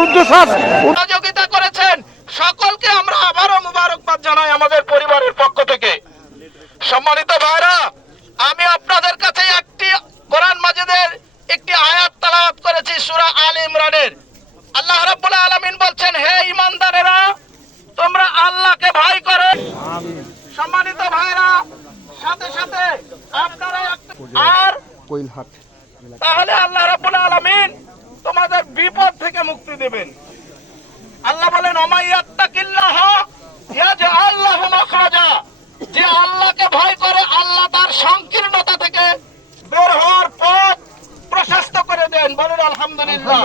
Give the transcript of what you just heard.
রুদ্রশ্বাস সহযোগিতা করেছেন সকলকে আমরা আবারও মুবারকবাদ জানাই আমাদের পরিবারের পক্ষ থেকে। সম্মানিত ভাইরা, আমি আপনাদের কাছে একটি কোরআন মাজিদের একটি আয়াত তেলাওয়াত করেছি সূরা আলে ইমরানের। আল্লাহ রাব্বুল আলামিন বলছেন, হে ঈমানদারেরা, তোমরা আল্লাহকে ভয় করো। সম্মানিত ভাইরা, সাথে সাথে আপনারা আর কোইলহাট তাহলে আল্লাহ রাব্বুল আলামিন তোমাদের বিপদ থেকে মুক্তি দেবেন। আল্লাহ বলেন, ওমাইয়াত্তাকিল্লাহ ইয়াজআল লাহু মাখরাজা, যে আল্লাহকে ভয় করে আল্লাহ তার সংকীর্ণতা থেকে বের হওয়ার পথ প্রশস্ত করে দেন। বলেন আলহামদুলিল্লাহ।